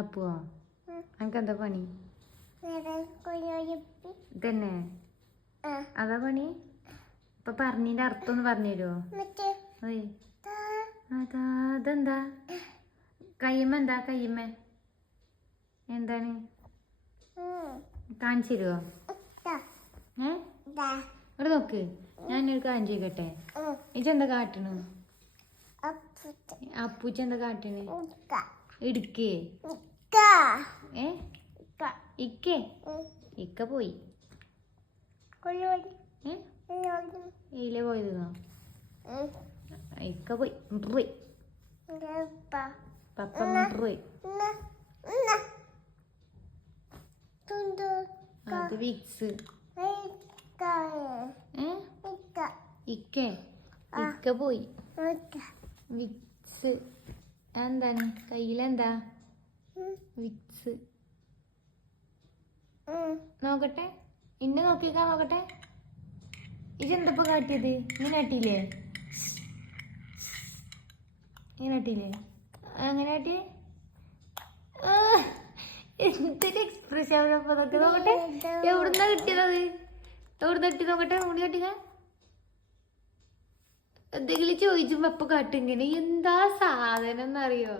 അപ്പോ എനിക്കെന്താ പണി തന്നെ? അതാ പണി? ഇപ്പൊ പറഞ്ഞതിന്റെ അർത്ഥം ഒന്ന് പറഞ്ഞു തരുമോ? അതാ അതെന്താ? കയ്യമ്മ എന്താ? കയ്യമ്മ എന്താണ് കാണിച്ചു തരുമോ? ഇവിടെ നോക്ക്, ഞാനൊരു കാര്യം ചെയ്യട്ടെ. ഇജെന്താ കാട്ടണു? അപ്പൂച്ച എന്താ കാട്ടണ്? ഇടുക്കേ ഇക്കേ ഇക്ക പോയി. ഇല്ലേ പോയതെന്നോ? ഇക്ക പോയി പോയി പപ്പ പോയി. അത് വിക്സ്. ഇക്കേ ഇക്ക പോയി. വിക്സ് എന്താണ് കയ്യിലെന്താ? വിക്സ്. നോക്കട്ടെ, ഇന്നെ നോക്കിക്കാ നോക്കട്ടെ. ഇതെന്തപ്പോ കാട്ടിയത്? ഇങ്ങനെ കാട്ടിയില്ലേ? ഇങ്ങനെ കാട്ടിയില്ലേ? അങ്ങനെ കാട്ടിയേ? എന്തൊരു എക്സ്പ്രഷൻ നോക്കട്ടെ. എവിടുന്നാ കിട്ടിയത്? എവിടുന്ന് കിട്ടി നോക്കട്ടെ. മുടി കാട്ടിക്ക. എന്തെങ്കിലും ചോദിച്ചുമ്പോ അപ്പൊ കാട്ടിങ്ങനെ എന്താ സാധനം എന്നറിയോ?